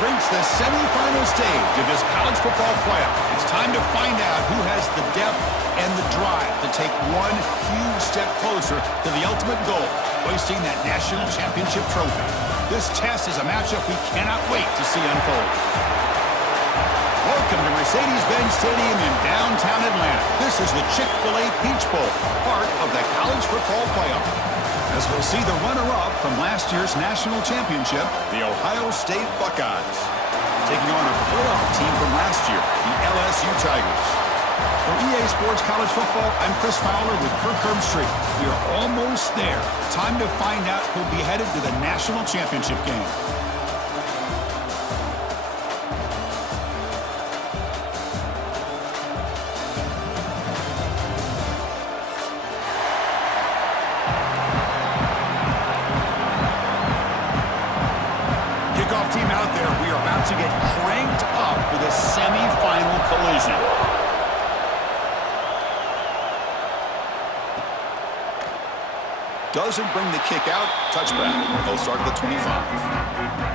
reached the semifinal stage of this college football playoff. It's time to find out who has the depth and the drive to take one huge step closer to the ultimate goal, hoisting that national championship trophy. This test is a matchup we cannot wait to see unfold. Welcome to Mercedes-Benz Stadium in downtown Atlanta. This is the Chick-fil-A Peach Bowl, part of the college football playoff. As we'll see the runner-up from last year's national championship, the Ohio State Buckeyes, taking on a playoff team from last year, the LSU Tigers. For EA Sports College Football, I'm Chris Fowler with Kirk Herbstreit. We are almost there. Time to find out who'll be headed to the national championship game. Team out there, we are about to get cranked up for the semifinal collision. Doesn't bring the kick out. Touchback. They'll start at the 25.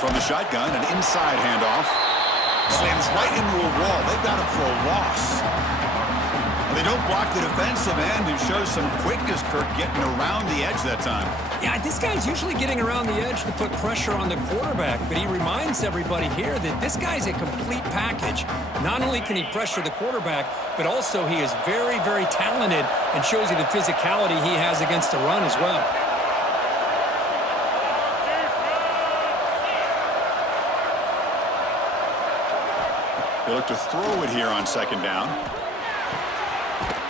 From the shotgun, an inside handoff. Slams right into a wall. They've got him for a loss. They don't block the defensive end and shows some quickness, Kirk, getting around the edge that time. Yeah, this guy's usually getting around the edge to put pressure on the quarterback, but he reminds everybody here that this guy's a complete package. Not only can he pressure the quarterback, but also he is very, very talented and shows you the physicality he has against the run as well. They look to throw it here on second down.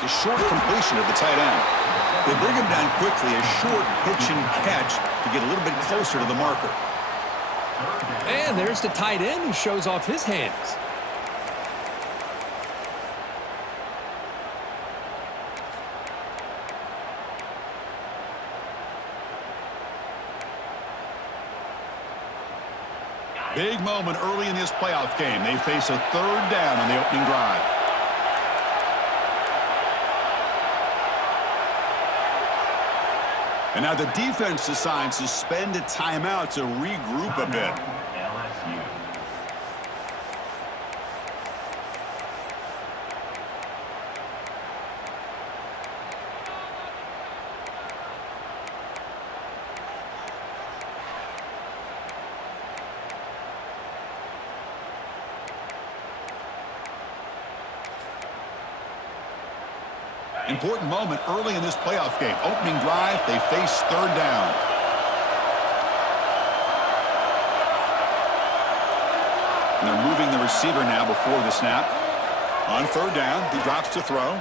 It's a short completion of the tight end. They bring him down quickly, a short pitch and catch to get a little bit closer to the marker. And there's the tight end who shows off his hands. Big moment early in this playoff game. They face a third down on the opening drive. And now the defense decides to spend a timeout to regroup a bit. Important moment early in this playoff game. Opening drive, they face third down. And they're moving the receiver now before the snap. On third down, he drops to throw.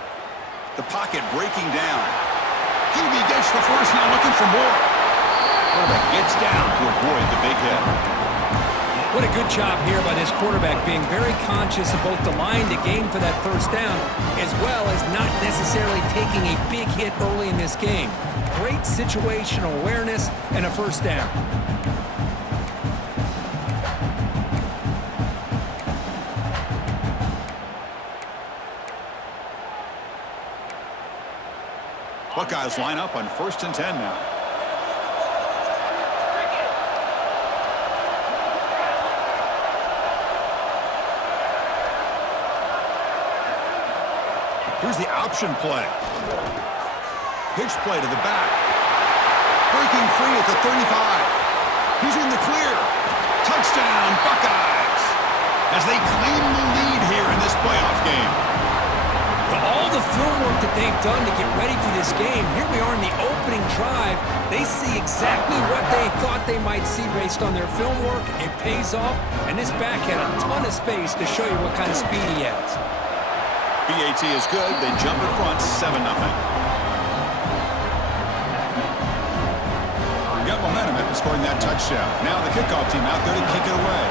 The pocket breaking down. QB gets the first, now looking for more. Quarterback gets down to avoid the big hit. What a good job here by this quarterback, being very conscious of both the line to gain for that first down, as well as not necessarily taking a big hit early in this game. Great situational awareness and a first down. Buckeyes line up on 1st and 10 now. Here's the option play. Pitch play to the back. Breaking free at the 35. He's in the clear. Touchdown, Buckeyes. As they claim the lead here in this playoff game. All the film work that they've done to get ready for this game, here we are in the opening drive. They see exactly what they thought they might see based on their film work. It pays off, and this back had a ton of space to show you what kind of speed he has. BAT is good. They jump in front, 7-0. We've got momentum after scoring that touchdown. Now the kickoff team out there to kick it away.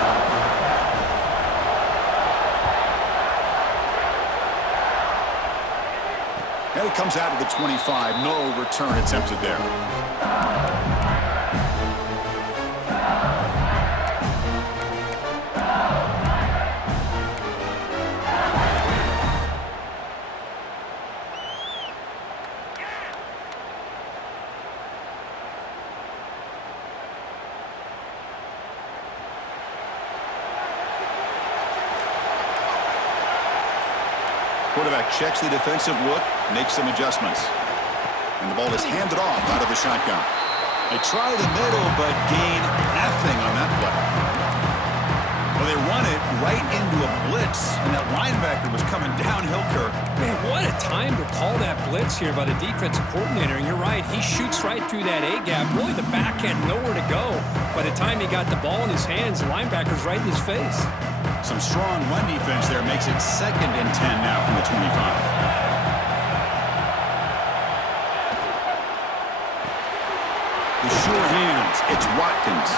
And it comes out to the 25. No return attempted there. Quarterback checks the defensive look, makes some adjustments. And the ball is handed off out of the shotgun. They try the middle, but gain nothing on that play. Well, they run it right into a blitz, and that linebacker was coming downhill, Kirk. Man, what a time to call that blitz here by the defensive coordinator. And you're right, he shoots right through that A-gap. Really, the back had nowhere to go. By the time he got the ball in his hands, the linebacker's right in his face. Some strong run defense there makes it 2nd and 10 now from the 25. The sure hands. It's Watkins.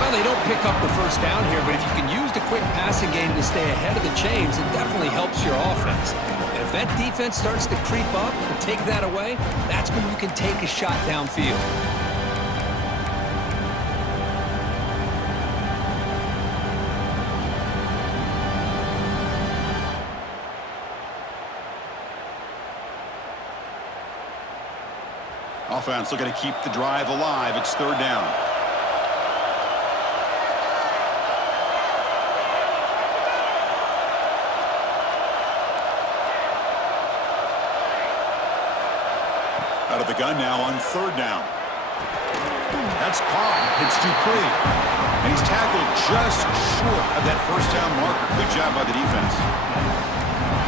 Well, they don't pick up the first down here, but if you can use the quick passing game to stay ahead of the chains, it definitely helps your offense. And if that defense starts to creep up and take that away, that's when you can take a shot downfield. Offense looking to keep the drive alive. It's 3rd down. Out of the gun now on 3rd down. That's caught. It's Dupree. And he's tackled just short of that first down marker. Good job by the defense.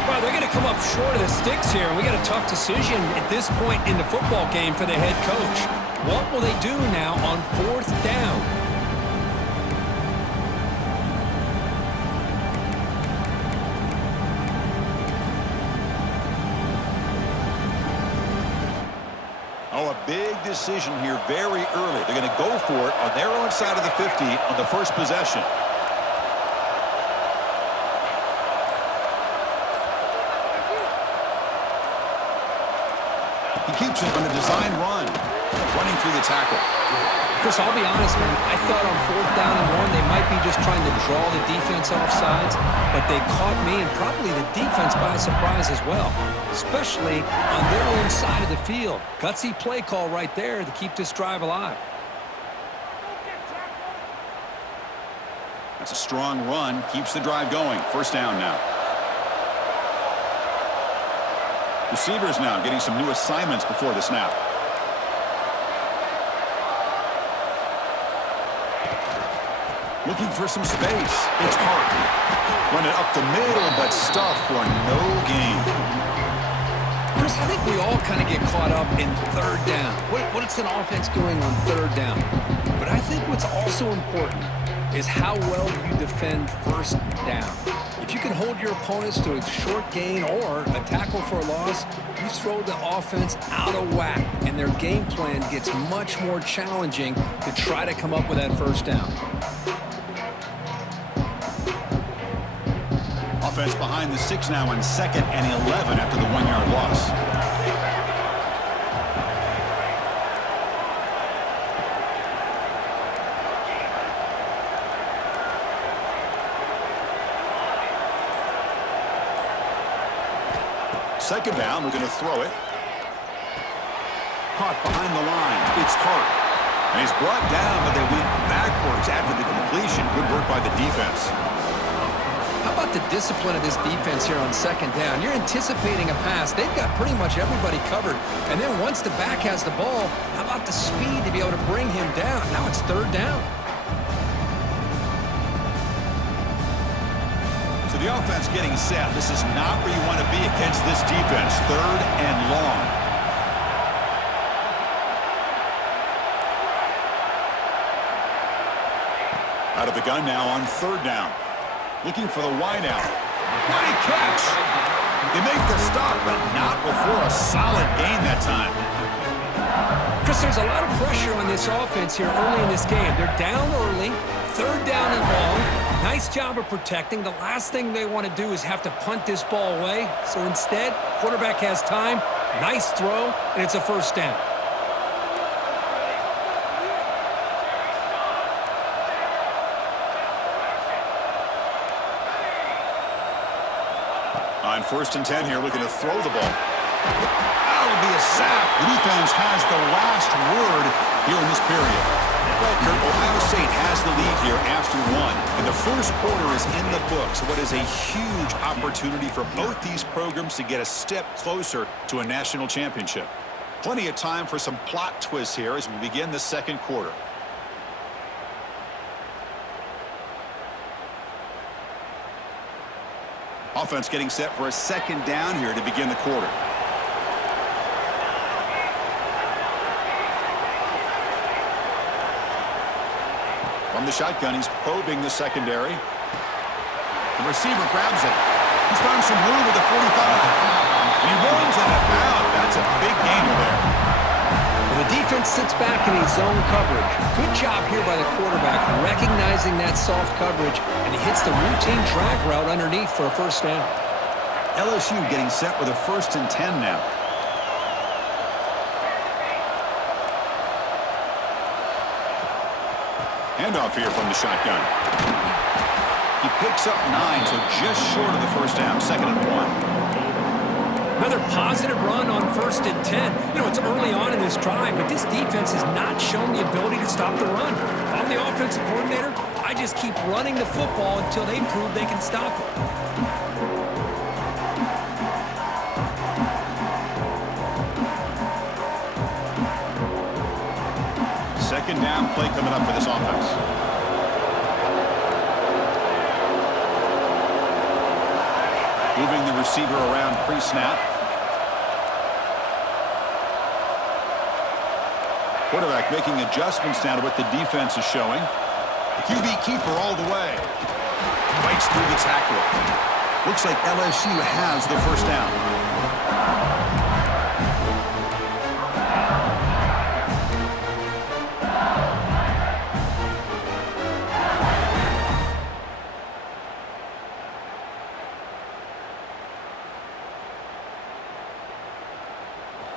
Well, they're going to come up short of the sticks here, and we got a tough decision at this point in the football game for the head coach. What will they do now on 4th down? Oh, a big decision here very early. They're going to go for it on their own side of the 50 on the first possession. He keeps it on a design run, running through the tackle. Chris, I'll be honest, man. I thought on 4th down and 1, they might be just trying to draw the defense off sides, but they caught me and probably the defense by surprise as well, especially on their own side of the field. Gutsy play call right there to keep this drive alive. That's a strong run, keeps the drive going. 1st down now. Receivers now getting some new assignments before the snap. Looking for some space. It's Hart. Run it up the middle, but stuff for no gain. Chris, I think we all kind of get caught up in 3rd down. What's an offense doing on 3rd down? But I think what's also important is how well you defend 1st down. If you can hold your opponents to a short gain or a tackle for a loss, you throw the offense out of whack, and their game plan gets much more challenging to try to come up with that 1st down. Offense behind the 6 now on 2nd and 11 after the 1-yard loss. Second down, we're going to throw it. Caught behind the line. It's Hart. And he's brought down, but they went backwards after the completion. Good work by the defense. How about the discipline of this defense here on 2nd down? You're anticipating a pass. They've got pretty much everybody covered. And then once the back has the ball, how about the speed to be able to bring him down? Now it's 3rd down. So the offense getting set. This is not where you want to be against this defense. 3rd and long. Out of the gun now on 3rd down. Looking for the wideout. Nice catch. They make the stop, but not before a solid gain that time. Chris, there's a lot of pressure on this offense here early in this game. They're down early, 3rd down and long. Nice job of protecting. The last thing they want to do is have to punt this ball away. So instead, quarterback has time, nice throw, and it's a first down. On 1st and 10 here, looking to throw the ball. That'll be a sack. The defense has the last word here in this period. Well, Kurt, Ohio State has the lead here after 1. And the first quarter is in the books. What is a huge opportunity for both these programs to get a step closer to a national championship. Plenty of time for some plot twists here as we begin the second quarter. Offense getting set for a second down here to begin the quarter. From the shotgun, he's probing the secondary. The receiver grabs it. He's found some room at the 45. And he runs out of bounds. That's a big gainer there. Well, the defense sits back in his zone coverage. Good job here by the quarterback recognizing that soft coverage, and he hits the routine drag route underneath for a first down. LSU getting set with a 1st and 10 now. Handoff here from the shotgun. He picks up 9, so just short of the first down. 2nd and 1. Another positive run on 1st and 10. You know, it's early on in this drive, but this defense has not shown the ability to stop the run. If I'm the offensive coordinator, I just keep running the football until they prove they can stop it. Second down play coming up for this offense. Moving the receiver around pre-snap. Quarterback making adjustments now to what the defense is showing. QB keeper all the way. Fights through the tackle. Looks like LSU has the first down.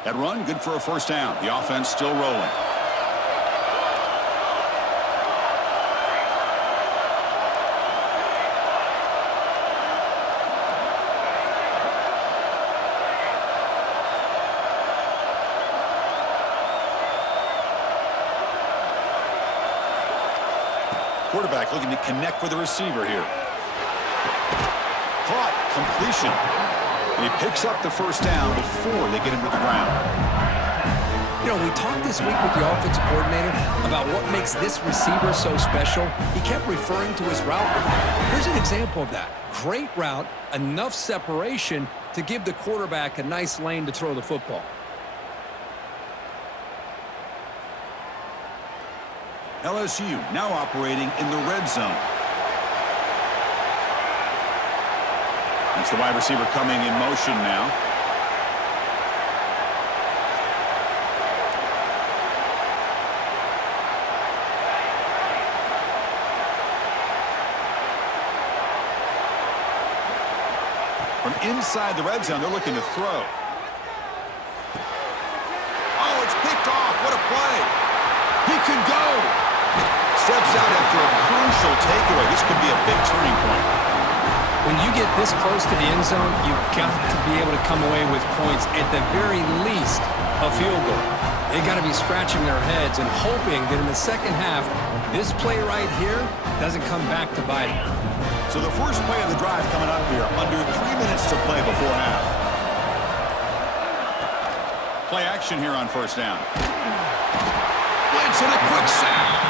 That run, good for a first down. The offense still rolling. Quarterback looking to connect with the receiver here. Caught, completion. And he picks up the first down before they get him to the ground. You know, we talked this week with the offensive coordinator about what makes this receiver so special. He kept referring to his route. Here's an example of that. Great route, enough separation to give the quarterback a nice lane to throw the football. LSU now operating in the red zone. It's the wide receiver coming in motion now. From inside the red zone, they're looking to throw. Oh, it's picked off. What a play. He can go. Steps out after a crucial takeaway. This could be a big turning point. When you get this close to the end zone, you've got to be able to come away with points, at the very least, a field goal. They got to be scratching their heads and hoping that in the second half, this play right here doesn't come back to bite them. So the first play of the drive coming up here, under 3 minutes to play before half. Play action here on first down. Blitz and a quick sack.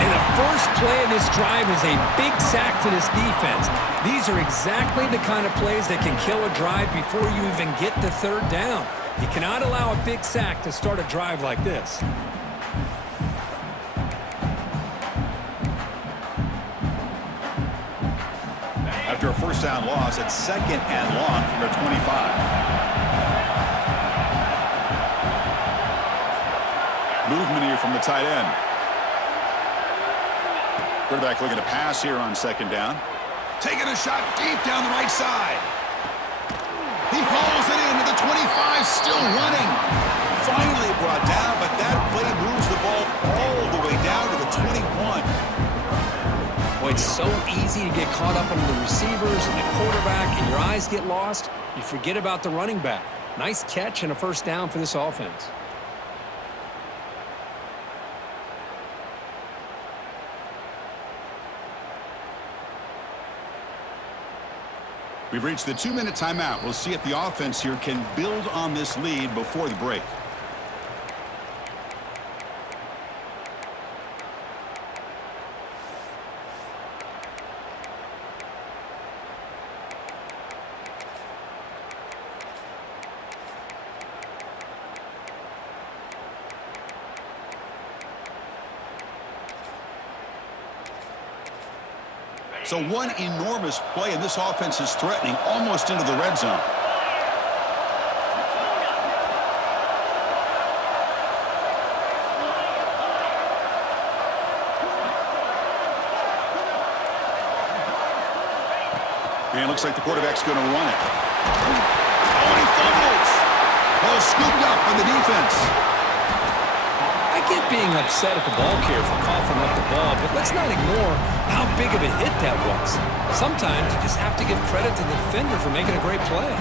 And the first play of this drive is a big sack for this defense. These are exactly the kind of plays that can kill a drive before you even get the third down. You cannot allow a big sack to start a drive like this. After a first down loss, it's 2nd and long from their 25. Movement here from the tight end. Quarterback looking to pass here on second down. Taking a shot deep down the right side. He hauls it into the 25, still running. Finally brought down, but that play moves the ball all the way down to the 21. Boy, it's so easy to get caught up on the receivers and the quarterback, and your eyes get lost. You forget about the running back. Nice catch and a first down for this offense. We've reached the 2-minute timeout. We'll see if the offense here can build on this lead before the break. So one enormous play, and this offense is threatening almost into the red zone. And it looks like the quarterback's going to run it. Oh, he fumbles. Ball scooped up by the defense. I get being upset at the ball carrier for coughing up the ball, but let's not ignore how big of a hit that was. Sometimes you just have to give credit to the defender for making a great play.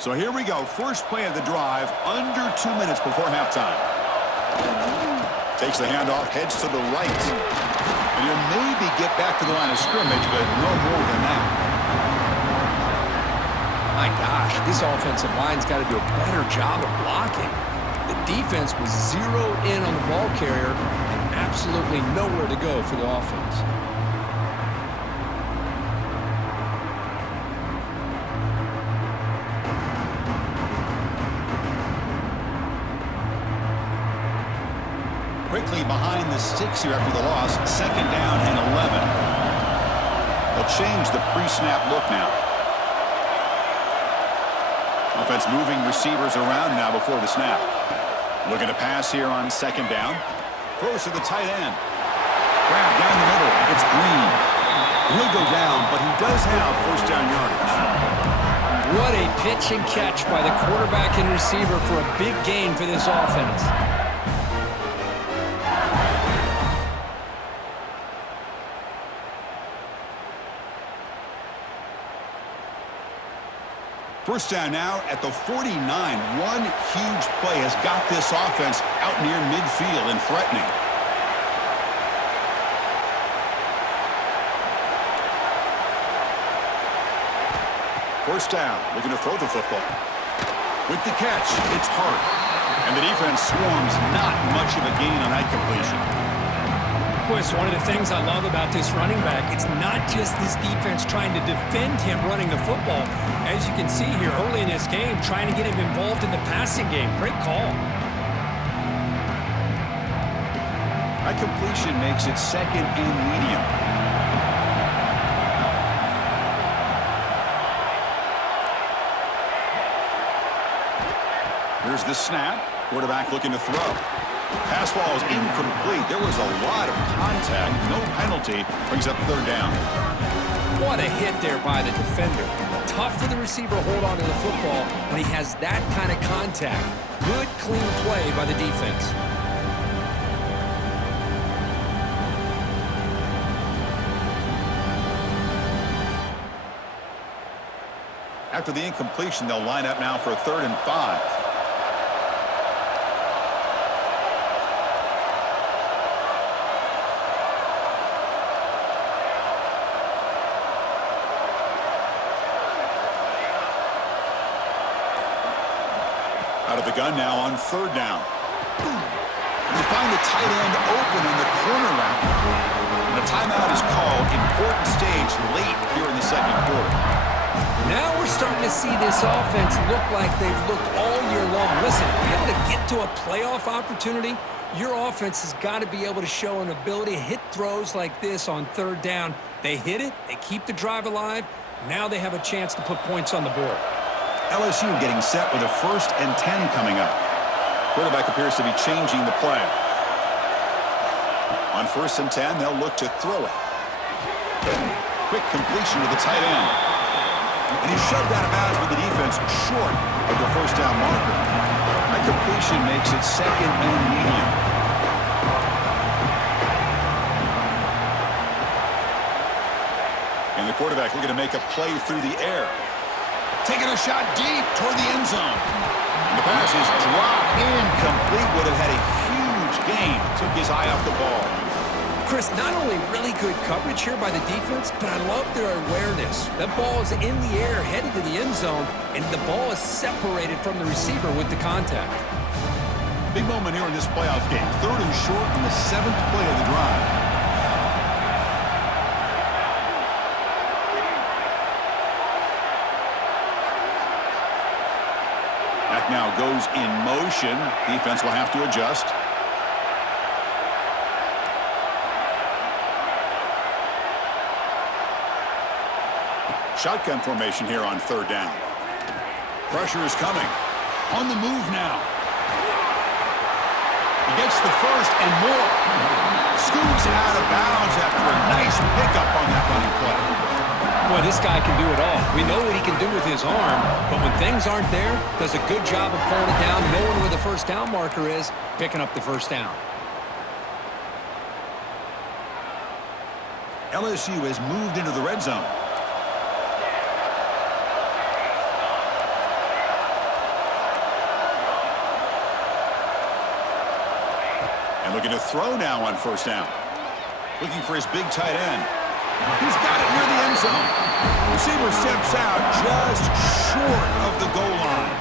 So here we go. First play of the drive, under 2 minutes before halftime. Takes the handoff, heads to the right. And he'll maybe get back to the line of scrimmage, but no more than that. My gosh, this offensive line's got to do a better job of blocking. The defense was zeroed in on the ball carrier and absolutely nowhere to go for the offense. Quickly behind the sticks here after the loss. Second down and 11. They'll change the pre-snap look now. Offense moving receivers around now before the snap. Looking to pass here on second down. Throws to the tight end. Grab down the middle. It's Green. He'll go down, but he does have first down yardage. What a pitch and catch by the quarterback and receiver for a big gain for this offense. First down now at the 49. One huge play has got this offense out near midfield and threatening. First down, looking to throw the football. With the catch, it's Hart. And the defense swarms, not much of a gain on that completion. Boy, it's one of the things I love about this running back. It's not just this defense trying to defend him running the football. As you can see here early in this game, trying to get him involved in the passing game. Great call. That completion makes it second and medium. Here's the snap. Quarterback looking to throw. Pass ball is incomplete. There was a lot of contact. No penalty. Brings up third down. What a hit there by the defender. Tough for the receiver to hold on to the football when he has that kind of contact. Good, clean play by the defense. After the incompletion, they'll line up now for a 3rd and 5. Out of the gun now on 3rd down. They find the tight end open on the corner route. And a timeout is called. Important stage late here in the second quarter. Now we're starting to see this offense look like they've looked all year long. Listen, to be able to get to a playoff opportunity, your offense has got to be able to show an ability to hit throws like this on third down. They hit it, they keep the drive alive. Now they have a chance to put points on the board. LSU getting set with a 1st and 10 coming up. Quarterback appears to be changing the play. On 1st and 10, they'll look to throw it. Quick completion to the tight end. And he shoved out of bounds with the defense short of the 1st down marker. That completion makes it 2nd and medium. And the quarterback looking to make a play through the air. Taking a shot deep toward the end zone. And the pass is dropped incomplete. Would have had a huge gain. Took his eye off the ball. Chris, not only really good coverage here by the defense, but I love their awareness. That ball is in the air, headed to the end zone, and the ball is separated from the receiver with the contact. Big moment here in this playoff game. 3rd and short on the 7th play of the drive. That now goes in motion. Defense will have to adjust. Shotgun formation here on 3rd down. Pressure is coming. On the move now. He gets the 1st and more. Scoots out of bounds after a nice pickup on that running play. Boy, this guy can do it all. We know what he can do with his arm, but when things aren't there, does a good job of pulling it down, knowing where the 1st down marker is, picking up the 1st down. LSU has moved into the red zone. And looking to throw now on 1st down. Looking for his big tight end. He's got it near the end zone. Receiver steps out just short of the goal line.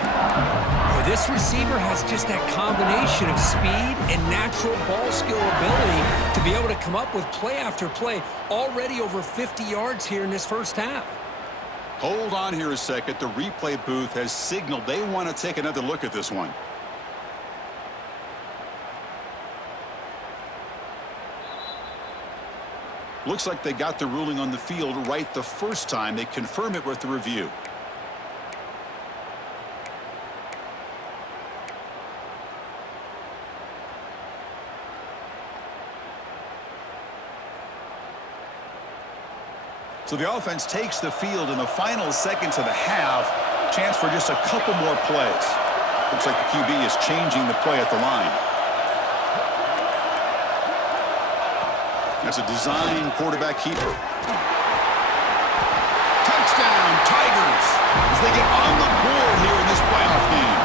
Boy, this receiver has just that combination of speed and natural ball skill ability to be able to come up with play after play. Already over 50 yards here in this 1st half. Hold on here a second. The replay booth has signaled they want to take another look at this one. Looks like they got the ruling on the field right the first time. They confirm it with the review. So the offense takes the field in the final seconds of the half. Chance for just a couple more plays. Looks like the QB is changing the play at the line. That's a design quarterback keeper. Touchdown, Tigers, as they get on the board here in this playoff game.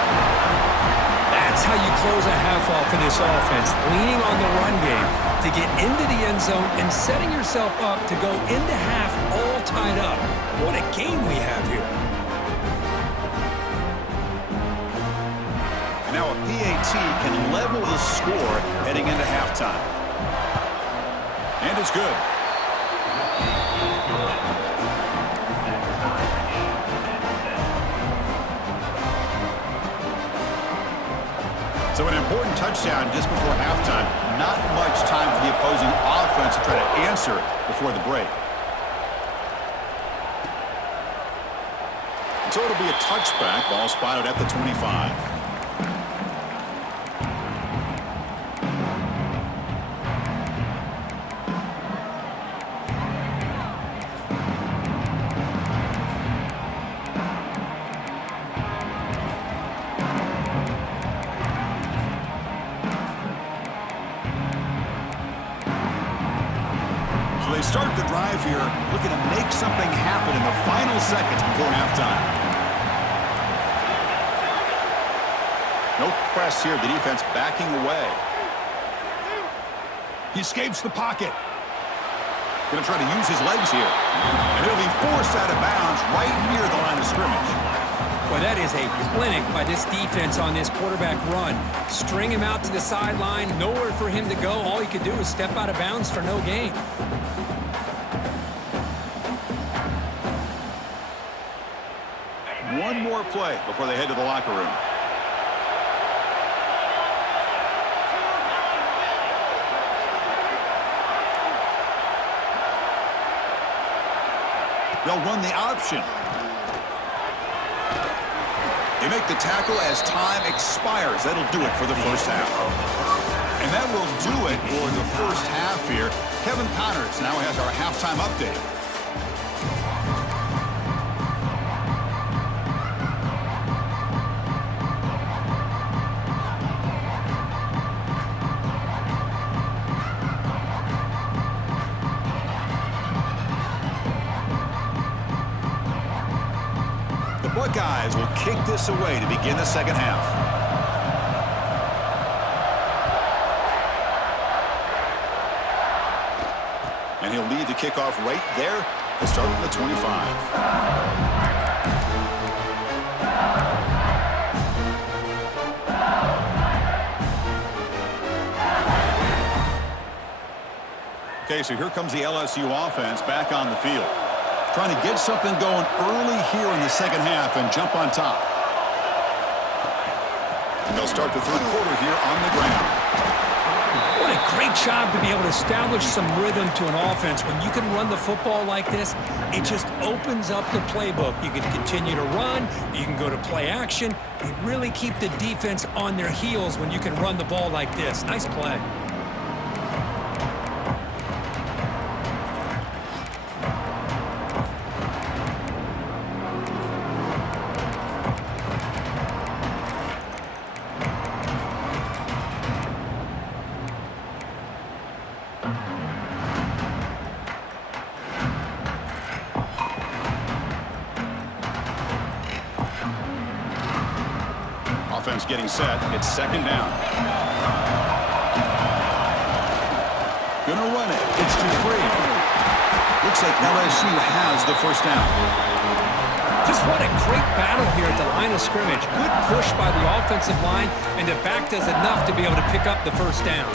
That's how you close a half off in this offense, leaning on the run game to get into the end zone and setting yourself up to go into half all tied up. What a game we have here. And now a PAT can level the score heading into halftime. And it's good. So an important touchdown just before halftime. Not much time for the opposing offense to try to answer before the break. And so it'll be a touchback. Ball spotted at the 25. Start the drive here, looking to make something happen in the final seconds before halftime. No press here, the defense backing away. He escapes the pocket. Going to try to use his legs here. And he'll be forced out of bounds right near the line of scrimmage. Well, that is a clinic by this defense on this quarterback run. String him out to the sideline, nowhere for him to go. All he could do is step out of bounds for no gain. one more play before they head to the locker room. They'll run the option. They make the tackle as time expires. That'll do it for the first half. And that will do it for the first half here. Kevin Connors now has our halftime update. Buckeyes will kick this away to begin the second half. And he'll lead the kickoff right there to start from the 25. Okay, so here comes the LSU offense back on the field. Trying to get something going early here in the second half and jump on top. And they'll start the third quarter here on the ground. What a great job to be able to establish some rhythm to an offense. When you can run the football like this, it just opens up the playbook. You can continue to run. You can go to play action. You really keep the defense on their heels when you can run the ball like this. Nice play. Offense getting set. It's second down. Gonna run it. It's to 3. Looks like LSU has the first down. Just what a great battle here at the line of scrimmage. Good push by the offensive line, and the back does enough to be able to pick up the first down.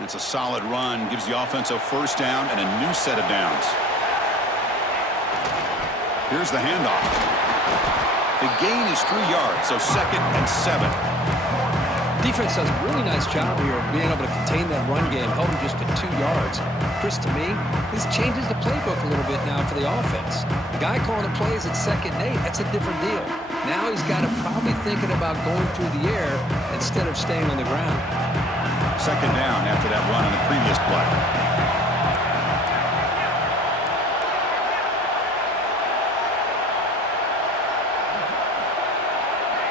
It's a solid run. Gives the offense a first down and a new set of downs. Here's the handoff. The gain is 3 yards, so second and 7. Defense does a really nice job here of being able to contain that run game, held him just to 2 yards. Chris, to me, this changes the playbook a little bit now for the offense. The guy calling the plays at 2nd and 8, that's a different deal. Now he's got to probably thinking about going through the air instead of staying on the ground. Second down after that run on the previous play.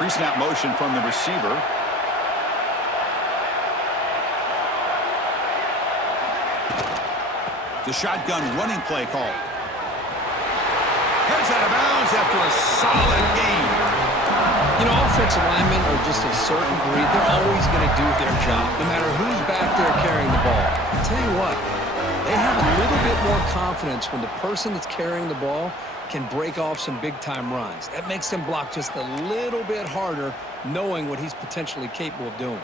Pre-snap motion from the receiver. The shotgun running play call. Heads out of bounds after a solid gain. You know, offensive linemen are just a certain breed. They're always going to do their job, no matter who's back there carrying the ball. I'll tell you what, they have a little bit more confidence when the person that's carrying the ball can break off some big-time runs. That makes them block just a little bit harder, knowing what he's potentially capable of doing.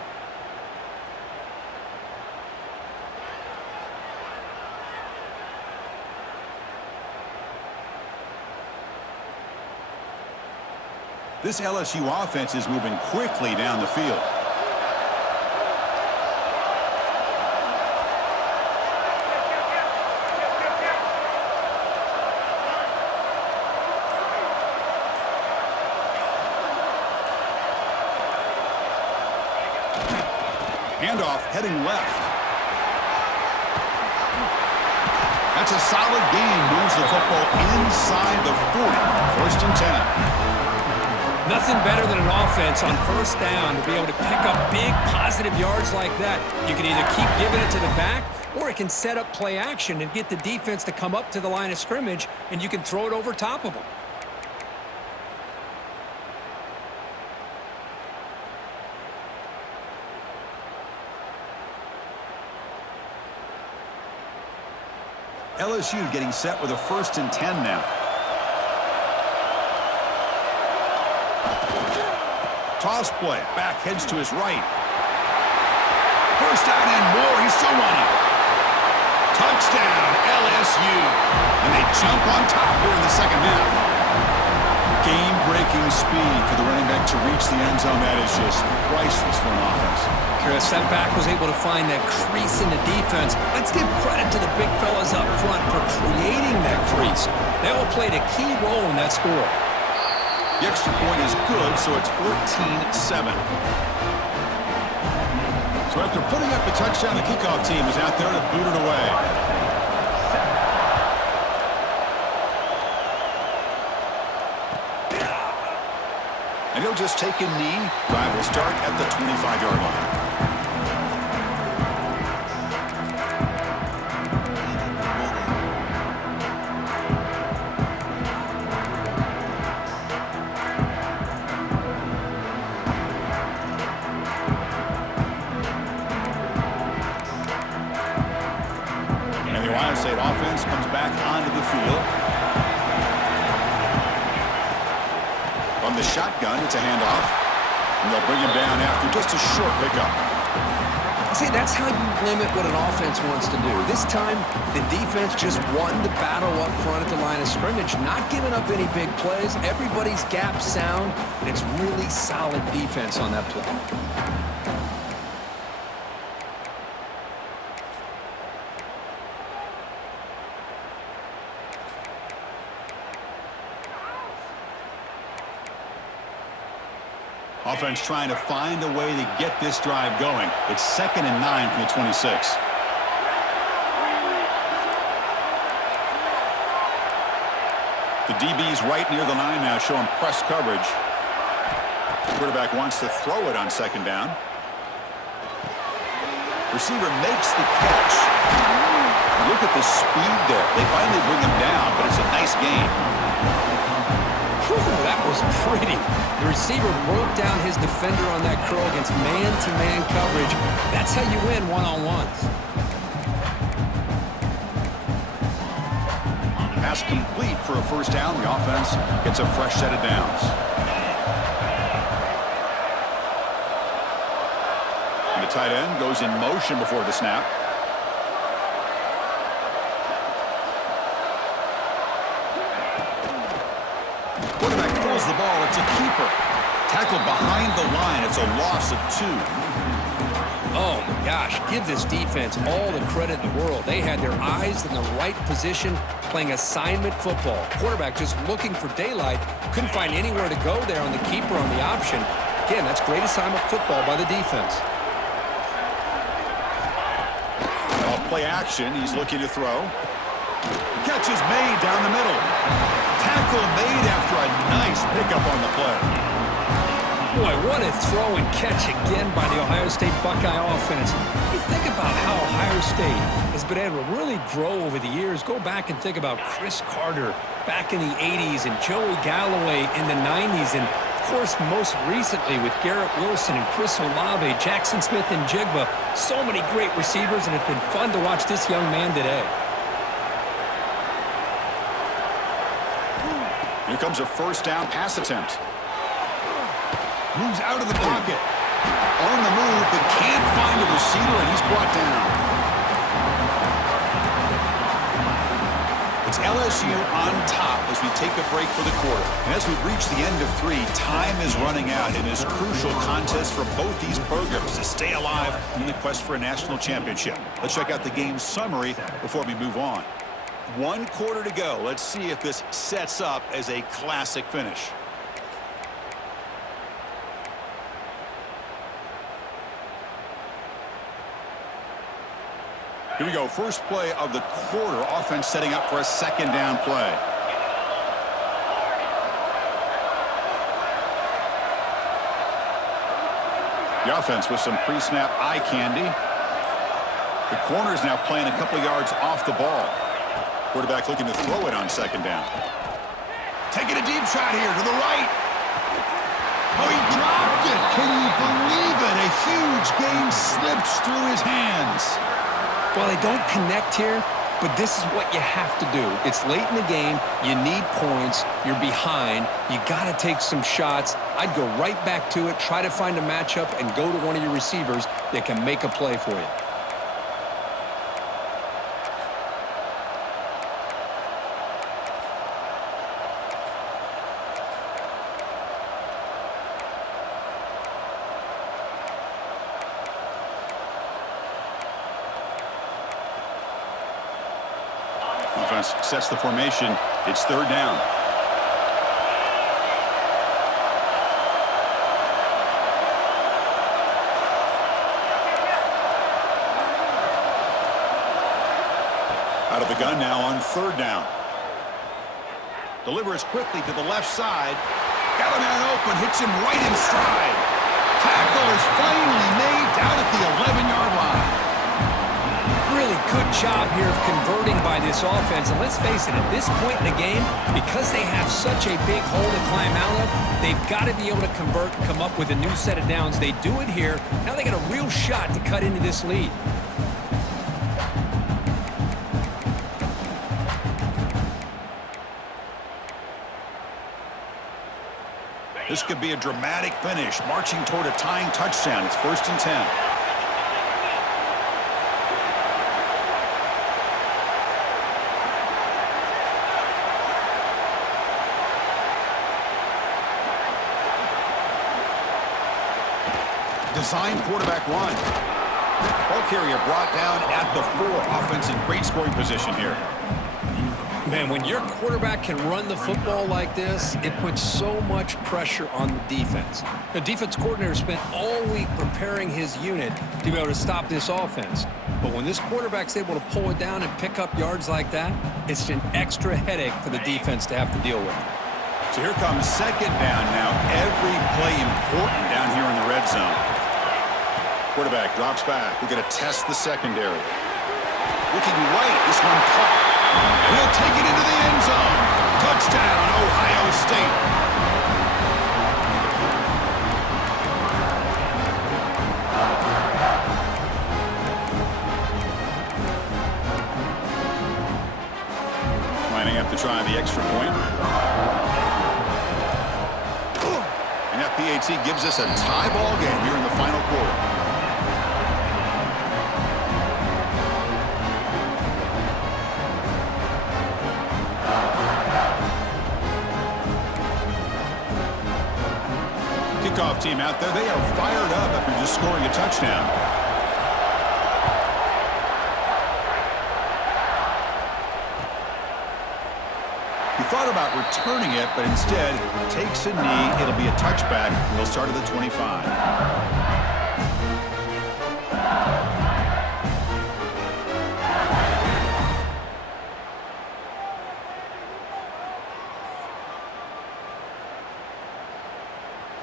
This LSU offense is moving quickly down the field. Handoff heading left. That's a solid gain. Moves the football inside the 40. First and 10. Nothing better than an offense on first down to be able to pick up big positive yards like that. You can either keep giving it to the back, or it can set up play action and get the defense to come up to the line of scrimmage, and you can throw it over top of them. LSU getting set with a first and 10 now. toss play. Back heads to his right. First down and more. He's still running. Touchdown, LSU. And they jump on top here in the second half. Game-breaking speed for the running back to reach the end zone. That is just priceless for an offense. Chris, that back was able to find that crease in the defense. Let's give credit to the big fellas up front for creating that crease. They all played a key role in that score. The extra point is good, so it's 14-7. So after putting up the touchdown, the kickoff team is out there to boot it away. And he'll just take a knee. Drive will start at the 25-yard line. And the Ohio State offense comes back onto the field. From the shotgun, it's a handoff. And they'll bring him down after just a short pickup. See, that's how you limit what an offense wants to do. This time, the defense just won the battle up front at the line of scrimmage, not giving up any big plays. Everybody's gap sound, and it's really solid defense on that play. Offense trying to find a way to get this drive going. It's 2nd and 9 from the 26. The DB's right near the line now, showing press coverage. The quarterback wants to throw it on 2nd down. Receiver makes the catch. Look at the speed there. They finally bring him down, but it's a nice gain. Whew, that was pretty. The receiver broke down his defender on that curl against man-to-man coverage. That's how you win one-on-ones. Pass complete for a first down. The offense gets a fresh set of downs. And the tight end goes in motion before the snap. Quarterback throws the ball. It's a keeper. Tackled behind the line. It's a loss of 2. Oh, my gosh. Give this defense all the credit in the world. They had their eyes in the right position, playing assignment football. Quarterback just looking for daylight. Couldn't find anywhere to go there on the keeper on the option. Again, that's great assignment football by the defense. Off play action. He's looking to throw. Catch is made down the middle. Tackle made after a nice pickup on the play. Boy, what a throw and catch again by the Ohio State Buckeye offense. You think about how Ohio State has been able to really grow over the years. Go back and think about Chris Carter back in the 80s and Joey Galloway in the 90s. And, of course, most recently with Garrett Wilson and Chris Olave, Jackson Smith and Jigba. So many great receivers, and it's been fun to watch this young man today. Here comes a first down pass attempt. Moves out of the pocket. On the move, but can't find a receiver, and he's brought down. It's LSU on top as we take a break for the quarter. And as we reach the end of 3, time is running out in this crucial contest for both these programs to stay alive in the quest for a national championship. Let's check out the game summary before we move on. 1 quarter to go. Let's see if this sets up as a classic finish. Here we go. First play of the quarter. Offense setting up for a 2nd down play. The offense with some pre-snap eye candy. The corner's now playing a couple of yards off the ball. Quarterback looking to throw it on 2nd down. Taking a deep shot here to the right. Oh, he dropped it. Can you believe it? A huge game slips through his hands. While they don't connect here, but this is what you have to do. It's late in the game. You need points. You're behind. You got to take some shots. I'd go right back to it, try to find a matchup, and go to one of your receivers that can make a play for you. Offense sets the formation. It's third down. Out of the gun now on third down. Delivers quickly to the left side. Got a man open, hits him right in stride. Tackle is finally made down at the 11-yard line. Really good job here of converting by this offense. And let's face it, at this point in the game, because they have such a big hole to climb out of, they've got to be able to convert, come up with a new set of downs. They do it here. Now they got a real shot to cut into this lead. This could be a dramatic finish, marching toward a tying touchdown. It's 1st and 10. Design quarterback run. Ball carrier brought down at the 4. Offense in great scoring position here. Man, when your quarterback can run the football like this, it puts so much pressure on the defense. The defense coordinator spent all week preparing his unit to be able to stop this offense. But when this quarterback's able to pull it down and pick up yards like that, it's an extra headache for the defense to have to deal with. So here comes second down now. Every play important down here in the red zone. Quarterback drops back. We're going to test the secondary. Looking right. This one caught. And he'll take it into the end zone. Touchdown, Ohio State. Lining up to try the extra point. And that PAT gives us a tie ball game here in the final quarter. Kickoff team out there. They are fired up after just scoring a touchdown. He thought about returning it, but instead takes a knee. It'll be a touchback. We'll start at the 25.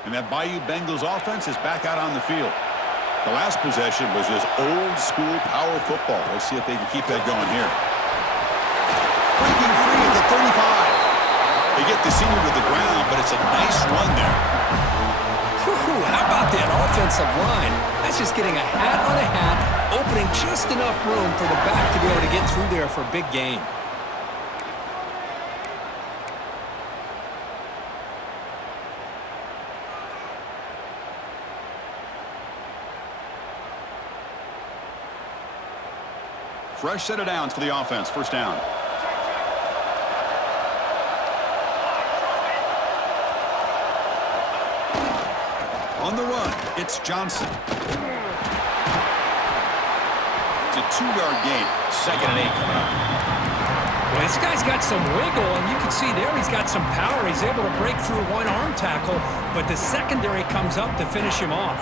And that Bayou Bengals offense is back out on the field. The last possession was just old school power football. Let's see if they can keep that going here. Breaking free at the 35. They get the senior to the ground, but it's a nice run there. Whew, how about that offensive line? That's just getting a hat on a hat, opening just enough room for the back to be able to get through there for a big gain. Fresh set of downs for the offense. First down. On the run, it's Johnson. It's a 2-yard gain. 2nd and 8 coming up. Well, this guy's got some wiggle, and you can see there he's got some power. He's able to break through one arm tackle, but the secondary comes up to finish him off.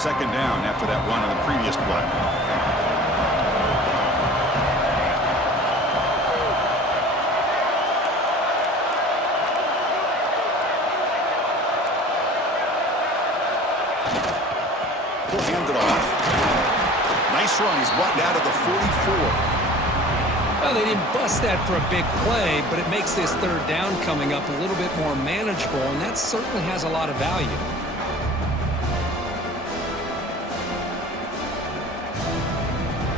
Second down after that run on the previous play. He'll hand it off. Nice run. He's brought down to the 44. Well, they didn't bust that for a big play, but it makes this third down coming up a little bit more manageable, and that certainly has a lot of value.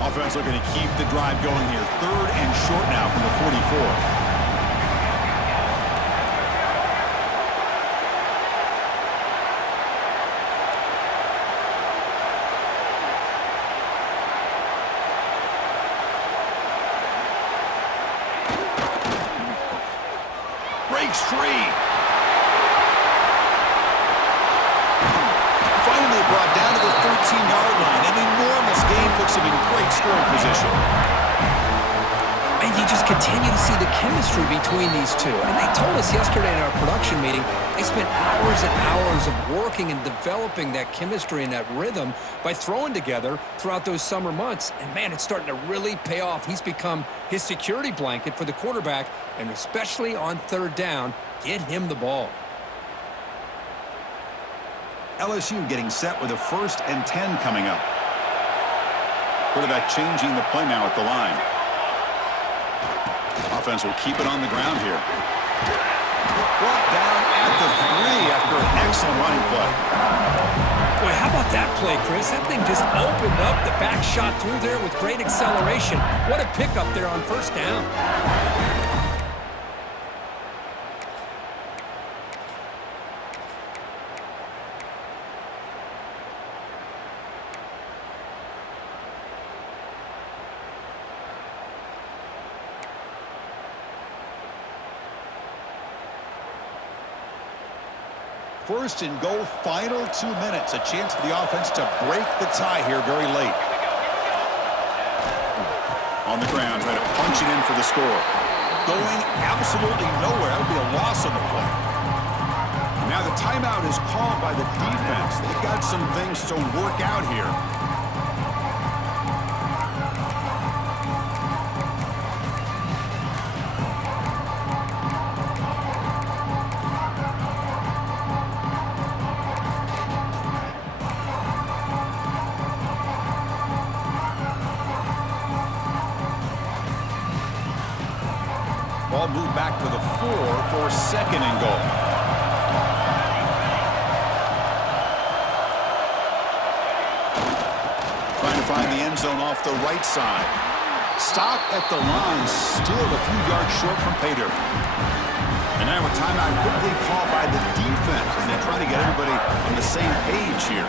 Offense looking to keep the drive going here. Third and short now from the 44. Breaks free. Finally brought down to the 13-yard line. An enormous gain puts him in great scoring position. And you just continue to see the chemistry between these two. And they told us yesterday in our production meeting, they spent hours and hours of working and developing that chemistry and that rhythm by throwing together throughout those summer months. And, man, it's starting to really pay off. He's become his security blanket for the quarterback, and especially on third down, get him the ball. LSU getting set with a 1st and 10 coming up. Quarterback changing the play now at the line. Offense will keep it on the ground here. Brought down at the 3 after an excellent running play. Boy, how about that play, Chris? That thing just opened up. The back shot through there with great acceleration. What a pickup there on first down. First and goal, final 2 minutes. A chance for the offense to break the tie here very late. On the ground, trying to punch it in for the score. Going absolutely nowhere. That would be a loss on the play. Now the timeout is called by the defense. They've got some things to work out here. Ball moved back to the 4 for 2nd and goal. Trying to find the end zone off the right side. Stop at the line, still a few yards short from pay dirt. And now a timeout quickly called by the defense as they try to get everybody on the same page here.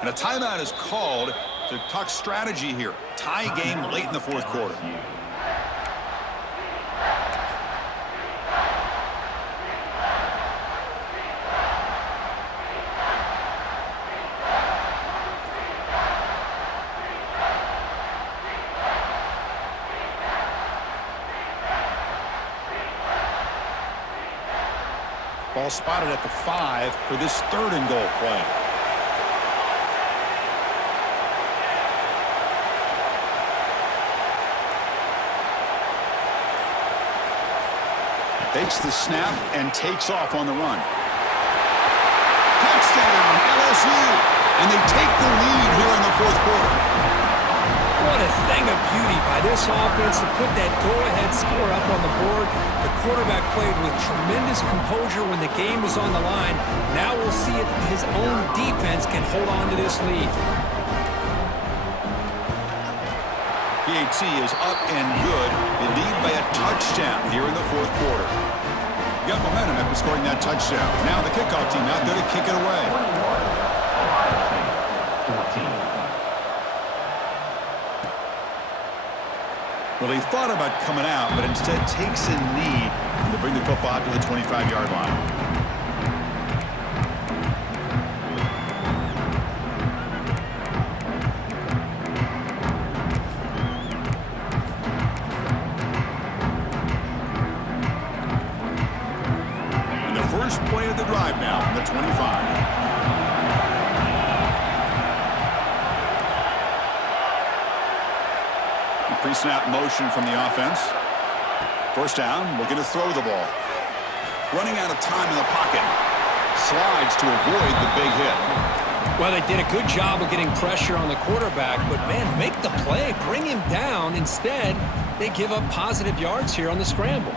And a timeout is called to talk strategy here. Tie game late in the 4th quarter. Ball spotted at the 5 for this 3rd and goal play. Takes the snap and takes off on the run. Touchdown, LSU! And they take the lead here in the 4th quarter. What a thing of beauty by this offense to put that go-ahead score up on the board. The quarterback played with tremendous composure when the game was on the line. Now we'll see if his own defense can hold on to this lead. PAT is up and good. They lead by a touchdown here in the 4th quarter. Got momentum after scoring that touchdown. Now the kickoff team out there to kick it away. Well, he thought about coming out, but instead takes a knee to bring the football out to the 25-yard line. First play of the drive now from the 25. Pre-snap motion from the offense. First down, looking to throw the ball. Running out of time in the pocket. Slides to avoid the big hit. Well, they did a good job of getting pressure on the quarterback, but, man, make the play. Bring him down. Instead, they give up positive yards here on the scramble.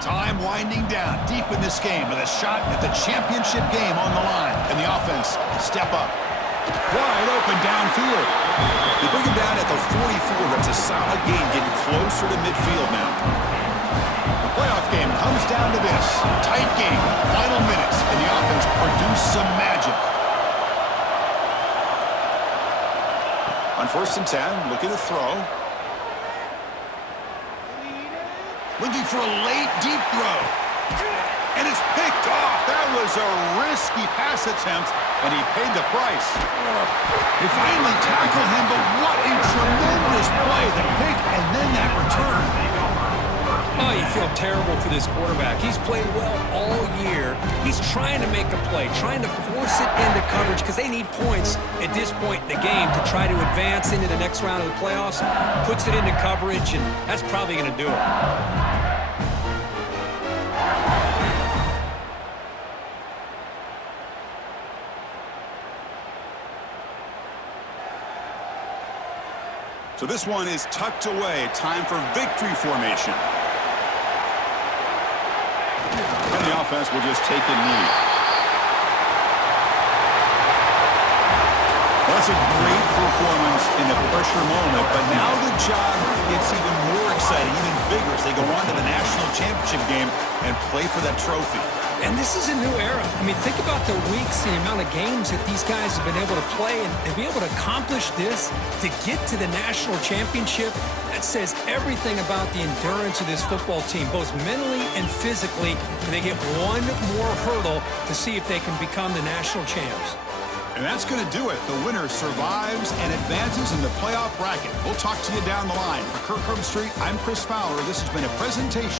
Time winding down deep in this game with a shot at the championship game on the line. And the offense step up. Wide open downfield. They bring him down at the 44. That's a solid gain, getting closer to midfield now. The playoff game comes down to this. Tight game, final minutes, and the offense produced some magic. On 1st and 10, looking to throw. Looking for a late, deep throw. And it's picked off. That was a risky pass attempt, and he paid the price. They finally tackle him, but what a tremendous play. The pick and then that return. Oh, you feel terrible for this quarterback. He's played well all year. He's trying to make a play, trying to force it into coverage because they need points at this point in the game to try to advance into the next round of the playoffs. Puts it into coverage, and that's probably going to do it. So this one is tucked away. Time for victory formation. And the offense will just take a knee. Well, that's a great performance in the pressure moment, but now the job gets even more exciting, even bigger as they go on to the national championship game and play for that trophy. And this is a new era. I mean, think about the weeks, the amount of games that these guys have been able to play and be able to accomplish this, to get to the national championship. That says everything about the endurance of this football team, both mentally and physically. And they get one more hurdle to see if they can become the national champs. And that's going to do it. The winner survives and advances in the playoff bracket. We'll talk to you down the line. For Kirk Herbstreit, I'm Chris Fowler. This has been a presentation